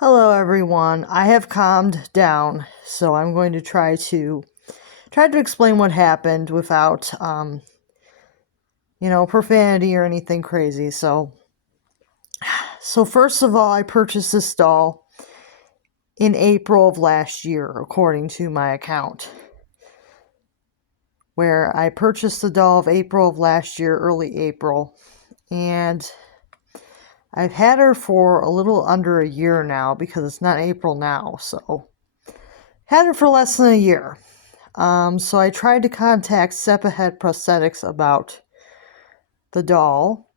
Hello everyone. I have calmed down, so I'm going to try to explain what happened without profanity or anything crazy. So first of all, I purchased this doll in April of last year, according to my account. Where I purchased the doll of April of last year, early April, and I've had her for a little under a year now because it's not April now, so had her for less than a year. So I tried to contact Ahead Prothesics about the doll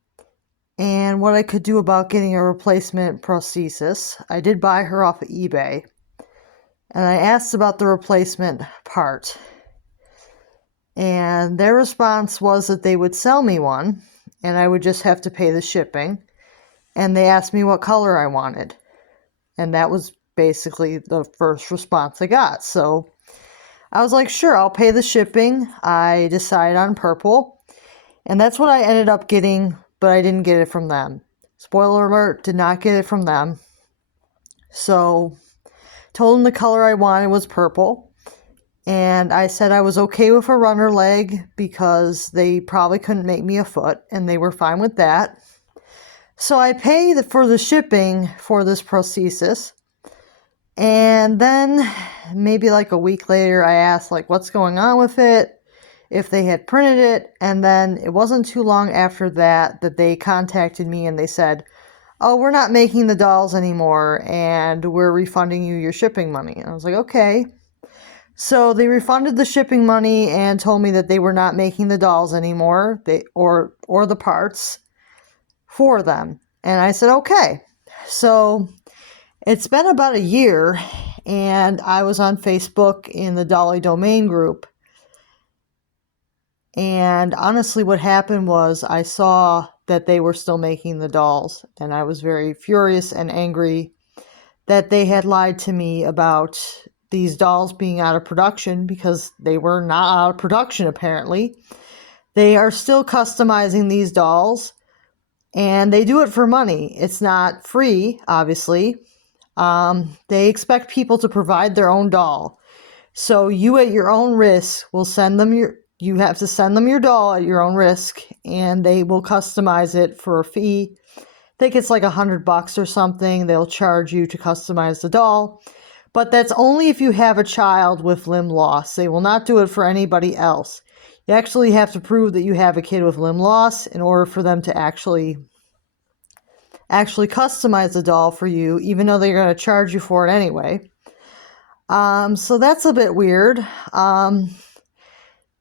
and what I could do about getting a replacement prosthesis. I did buy her off of eBay, and I asked about the replacement part. And their response was that they would sell me one, and I would just have to pay the shipping. And they asked me what color I wanted. And that was basically the first response I got. So I was like, sure, I'll pay the shipping. I decided on purple. And that's what I ended up getting, but I didn't get it from them. Spoiler alert, did not get it from them. So told them the color I wanted was purple. And I said I was okay with a runner leg because they probably couldn't make me a foot, and they were fine with that. So I paid for the shipping for this prosthesis. And then maybe like a week later, I asked what's going on with it, if they had printed it. And then it wasn't too long after that they contacted me and they said, oh, we're not making the dolls anymore and we're refunding you your shipping money. And I was like, okay. So they refunded the shipping money and told me that they were not making the dolls anymore, or the parts for them. And I said, okay. So it's been about a year, and I was on Facebook in the Dolly Domain group. And honestly, what happened was I saw that they were still making the dolls, and I was very furious and angry that they had lied to me about these dolls being out of production, because they were not out of production apparently. They are still customizing these dolls, and they do it for money. It's not free, obviously. They expect people to provide their own doll. So you at your own risk will send them you have to send them your doll at your own risk, and they will customize it for a fee. I think it's like $100 or something. They'll charge you to customize the doll. But that's only if you have a child with limb loss. They will not do it for anybody else. You actually have to prove that you have a kid with limb loss in order for them to actually customize the doll for you, even though they're going to charge you for it anyway. So that's a bit weird. And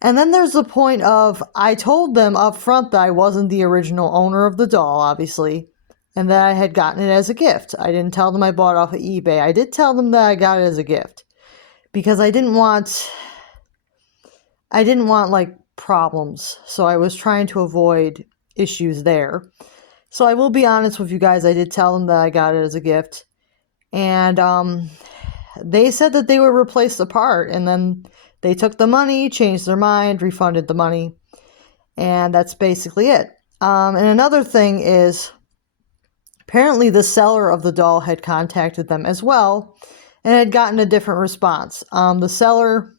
then there's the point of, I told them up front that I wasn't the original owner of the doll, obviously, and that I had gotten it as a gift. I didn't tell them I bought it off of eBay. I did tell them that I got it as a gift, because I didn't want problems. So I was trying to avoid issues there. So I will be honest with you guys, I did tell them that I got it as a gift. And they said that they would replace the part, and then they took the money, changed their mind, refunded the money, and that's basically it. And another thing is, apparently the seller of the doll had contacted them as well and had gotten a different response. The seller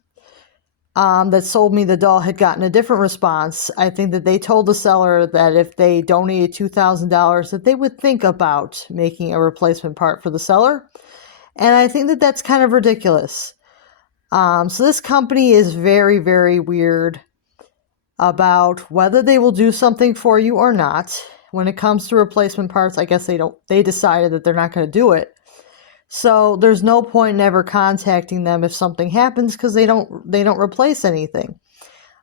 that sold me the doll had gotten a different response. I think that they told the seller that if they donated $2,000 that they would think about making a replacement part for the seller. And I think that that's kind of ridiculous. So this company is very, very weird about whether they will do something for you or not. When it comes to replacement parts, I guess they decided that they're not going to do it. So there's no point in ever contacting them if something happens, because they don't replace anything.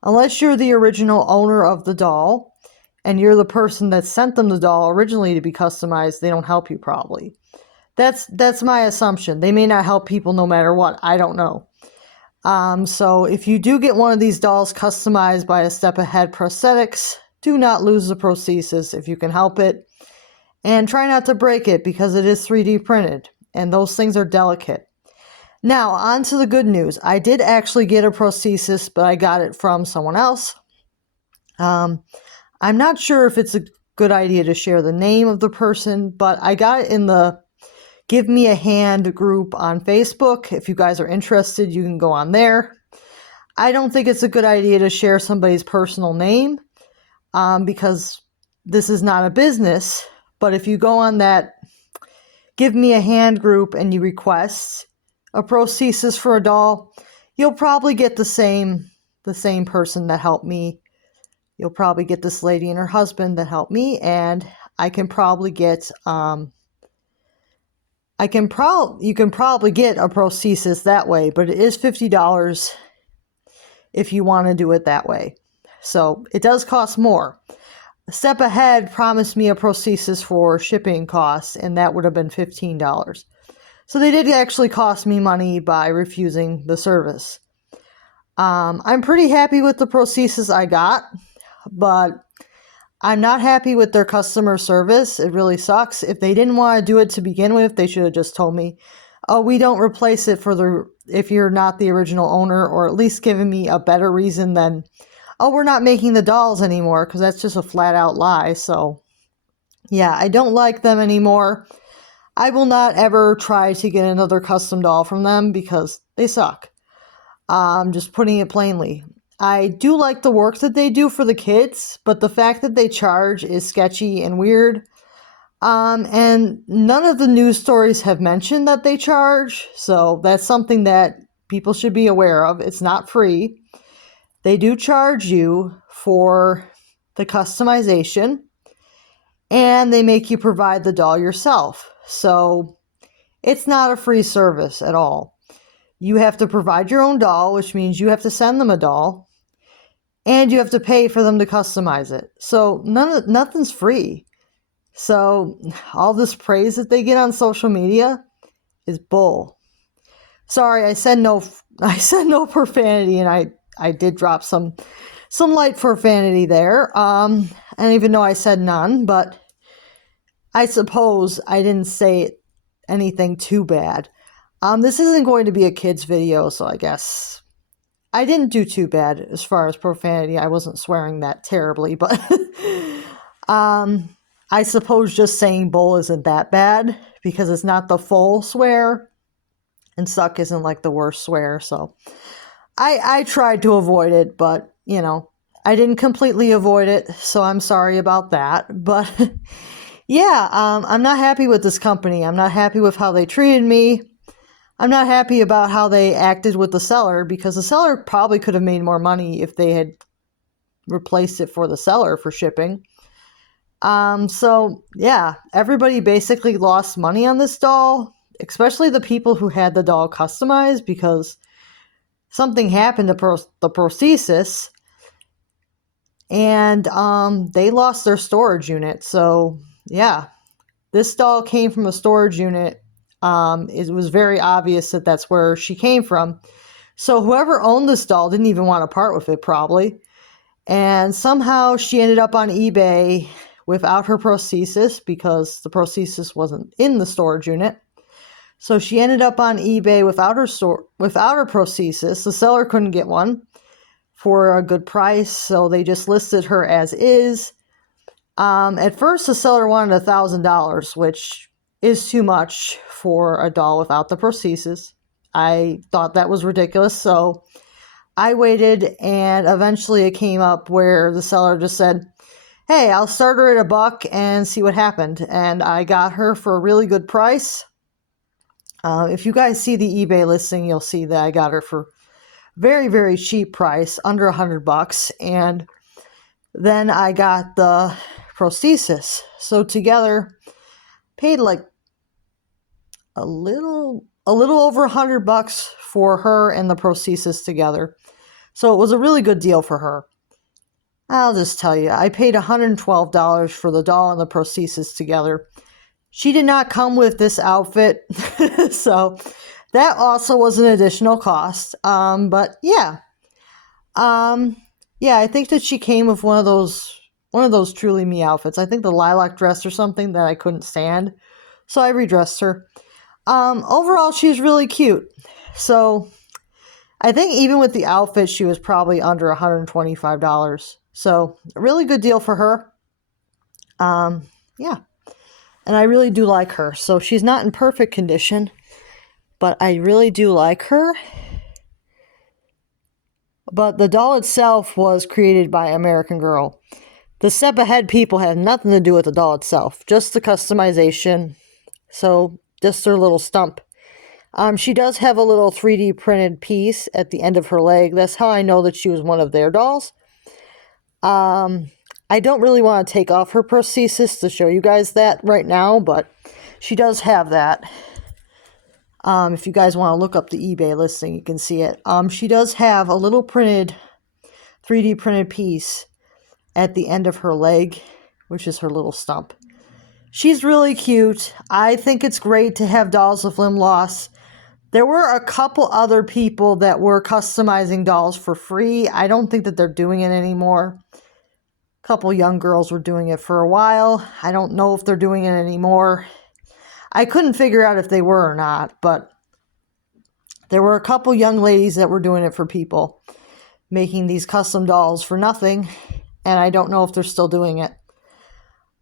Unless you're the original owner of the doll and you're the person that sent them the doll originally to be customized, they don't help you probably. That's my assumption. They may not help people no matter what. I don't know. So if you do get one of these dolls customized by Ahead Prothesics, do not lose the prosthesis if you can help it. And try not to break it, because it is 3D printed, and those things are delicate. Now, on to the good news. I did actually get a prosthesis, but I got it from someone else. I'm not sure if it's a good idea to share the name of the person, but I got it in the Give Me a Hand group on Facebook. If you guys are interested, you can go on there. I don't think it's a good idea to share somebody's personal name because this is not a business. But if you go on that Give Me a Hand group and you request a prothesis for a doll, you'll probably get the same person that helped me. You'll probably get this lady and her husband that helped me, and I can probably get you can probably get a prothesis that way, but it is $50 if you want to do it that way. So it does cost more. Step Ahead promised me a prothesis for shipping costs, and that would have been $15. So they did actually cost me money by refusing the service. I'm pretty happy with the prothesis I got, but I'm not happy with their customer service. It really sucks. If they didn't want to do it to begin with, they should have just told me, oh, we don't replace it if you're not the original owner, or at least given me a better reason than, oh, we're not making the dolls anymore, because that's just a flat out lie. So yeah, I don't like them anymore. I will not ever try to get another custom doll from them because they suck. Just putting it plainly. I do like the work that they do for the kids, but the fact that they charge is sketchy and weird. And none of the news stories have mentioned that they charge, so that's something that people should be aware of. It's not free. They do charge you for the customization, and they make you provide the doll yourself. So it's not a free service at all. You have to provide your own doll, which means you have to send them a doll, and you have to pay for them to customize it. So nothing's free. So all this praise that they get on social media is bull. Sorry, I said no profanity, and I did drop some light profanity there. I don't even know I said none, but I suppose I didn't say anything too bad. This isn't going to be a kids video, so I guess I didn't do too bad as far as profanity. I wasn't swearing that terribly, but I suppose just saying bull isn't that bad because it's not the full swear, and suck isn't like the worst swear. So I tried to avoid it, but I didn't completely avoid it, so I'm sorry about that. But yeah, I'm not happy with this company. I'm not happy with how they treated me. I'm not happy about how they acted with the seller, because the seller probably could have made more money if they had replaced it for the seller for shipping. So yeah, everybody basically lost money on this doll, especially the people who had the doll customized, because something happened to the prothesis, and they lost their storage unit. So yeah, this doll came from a storage unit. It was very obvious that that's where she came from. So whoever owned this doll didn't even want to part with it, probably. And somehow she ended up on eBay without her prothesis, because the prothesis wasn't in the storage unit. So she ended up on eBay without her prothesis. The seller couldn't get one for a good price, so they just listed her as is. At first, the seller wanted $1,000, which is too much for a doll without the prothesis. I thought that was ridiculous, so I waited, and eventually it came up where the seller just said, hey, I'll start her at $1 and see what happened. And I got her for a really good price. If you guys see the eBay listing, you'll see that I got her for very, very cheap price, under $100. And then I got the prothesis. So together, paid like a little over $100 for her and the prothesis together. So it was a really good deal for her. I'll just tell you, I paid $112 for the doll and the prothesis together. She did not come with this outfit, so that also was an additional cost. But yeah, I think that she came with one of those Truly Me outfits. I think the lilac dress or something that I couldn't stand, so I redressed her. Overall, she's really cute. So I think even with the outfit, she was probably under $125. So a really good deal for her. Yeah. And I really do like her. So she's not in perfect condition, but I really do like her. But the doll itself was created by American Girl. The Step Ahead people had nothing to do with the doll itself, just the customization. So just her little stump. She does have a little 3D printed piece at the end of her leg. That's how I know that she was one of their dolls. I don't really want to take off her prosthesis to show you guys that right now, but she does have that. If you guys want to look up the eBay listing, you can see it. She does have a little 3D printed piece at the end of her leg, which is her little stump. She's really cute. I think it's great to have dolls with limb loss. There were a couple other people that were customizing dolls for free. I don't think that they're doing it anymore. A couple young girls were doing it for a while. I don't know if they're doing it anymore. I couldn't figure out if they were or not, but there were a couple young ladies that were doing it for people, making these custom dolls for nothing, and I don't know if they're still doing it.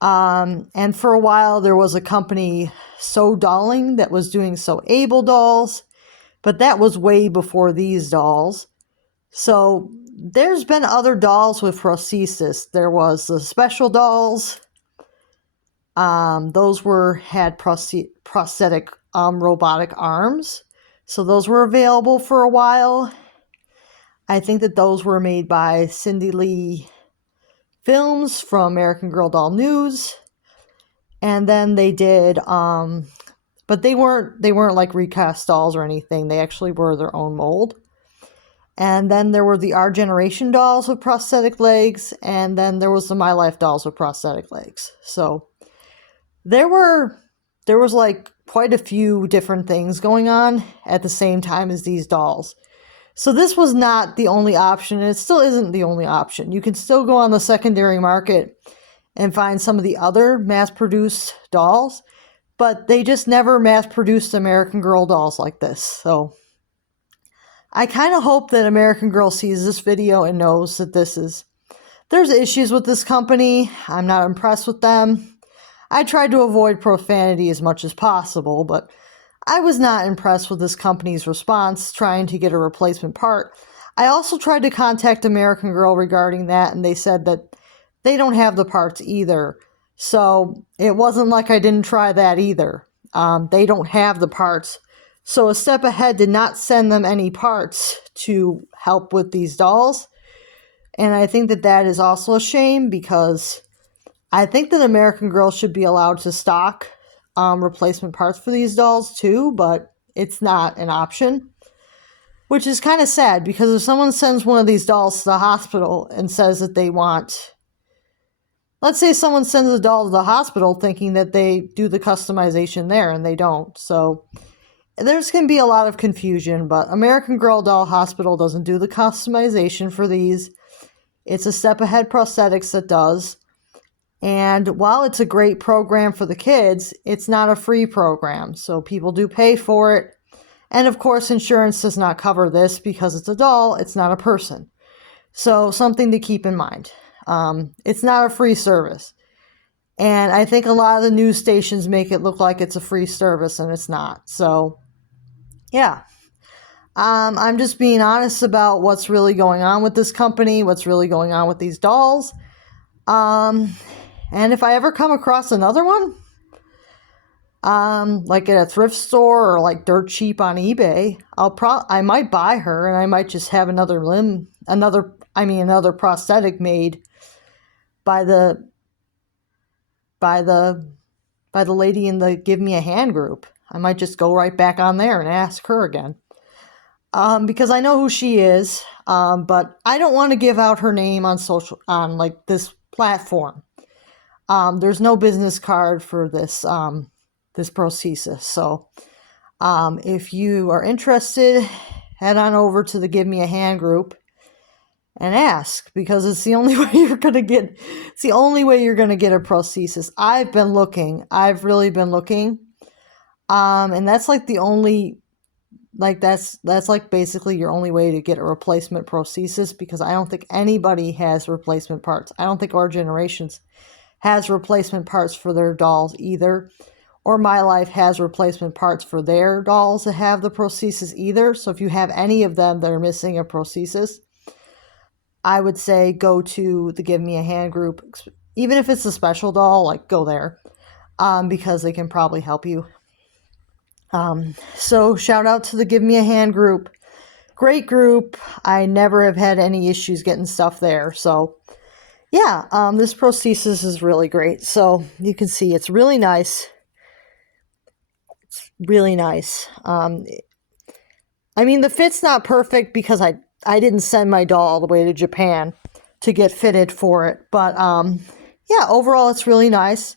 And for a while, there was a company, So Dolling, that was doing So Able dolls, but that was way before these dolls. So there's been other dolls with prosthesis. There was the special dolls. Those had prosthetic robotic arms. So those were available for a while. I think that those were made by Cindy Lee Films from American Girl Doll News. And then they did, but they weren't like recast dolls or anything. They actually were their own mold. And then there were the Our Generation dolls with prosthetic legs. And then there was the My Life dolls with prosthetic legs. So there was like quite a few different things going on at the same time as these dolls. So this was not the only option, and it still isn't the only option. You can still go on the secondary market and find some of the other mass-produced dolls, but they just never mass-produced American Girl dolls like this. So I kind of hope that American Girl sees this video and knows that there's issues with this company. I'm not impressed with them. I tried to avoid profanity as much as possible, but I was not impressed with this company's response trying to get a replacement part. I also tried to contact American Girl regarding that, and they said that they don't have the parts either. So it wasn't like I didn't try that either. They don't have the parts. So A Step Ahead did not send them any parts to help with these dolls. And I think that that is also a shame, because I think that American Girl should be allowed to stock replacement parts for these dolls too, but it's not an option, which is kind of sad, because if someone sends one of these dolls to the hospital and says that they want, let's say someone sends a doll to the hospital thinking that they do the customization there and they don't. So there's going to be a lot of confusion, but American Girl Doll Hospital doesn't do the customization for these. It's A Step Ahead Prosthetics that does. And while it's a great program for the kids, it's not a free program. So people do pay for it. And of course, insurance does not cover this because it's a doll, it's not a person. So something to keep in mind. It's not a free service. And I think a lot of the news stations make it look like it's a free service, and it's not. So, yeah. I'm just being honest about what's really going on with this company, what's really going on with these dolls. And if I ever come across another one, like at a thrift store or like dirt cheap on eBay, I might buy her, and I might just have another prosthetic made by the lady in the Give Me a Hand group. I might just go right back on there and ask her again. Because I know who she is, but I don't want to give out her name on like this platform. There's no business card for this prosthesis. So if you are interested, head on over to the Give Me a Hand group and ask, because it's the only way you're gonna get a prosthesis. I've really been looking, and that's like the only, like that's like basically your only way to get a replacement prosthesis, because I don't think anybody has replacement parts. I don't think Our Generations has replacement parts for their dolls either, or My Life has replacement parts for their dolls that have the prothesis either. So if you have any of them that are missing a prothesis, I would say go to the Give Me a Hand group. Even if it's a special doll, like, go there, because they can probably help you. So shout out to the Give Me a Hand group. Great group. I never have had any issues getting stuff there. So yeah, this prothesis is really great. So you can see it's really nice. It's really nice. I mean, the fit's not perfect because I didn't send my doll all the way to Japan to get fitted for it. But yeah, overall it's really nice.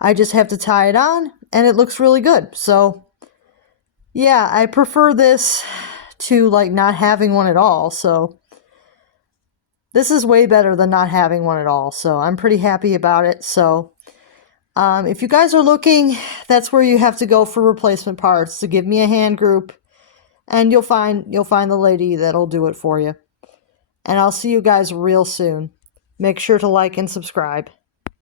I just have to tie it on and it looks really good. So yeah, I prefer this to like not having one at all. So this is way better than not having one at all. So I'm pretty happy about it. So if you guys are looking, that's where you have to go for replacement parts, to Give Me a Hand group. And you'll find the lady that'll do it for you. And I'll see you guys real soon. Make sure to like and subscribe.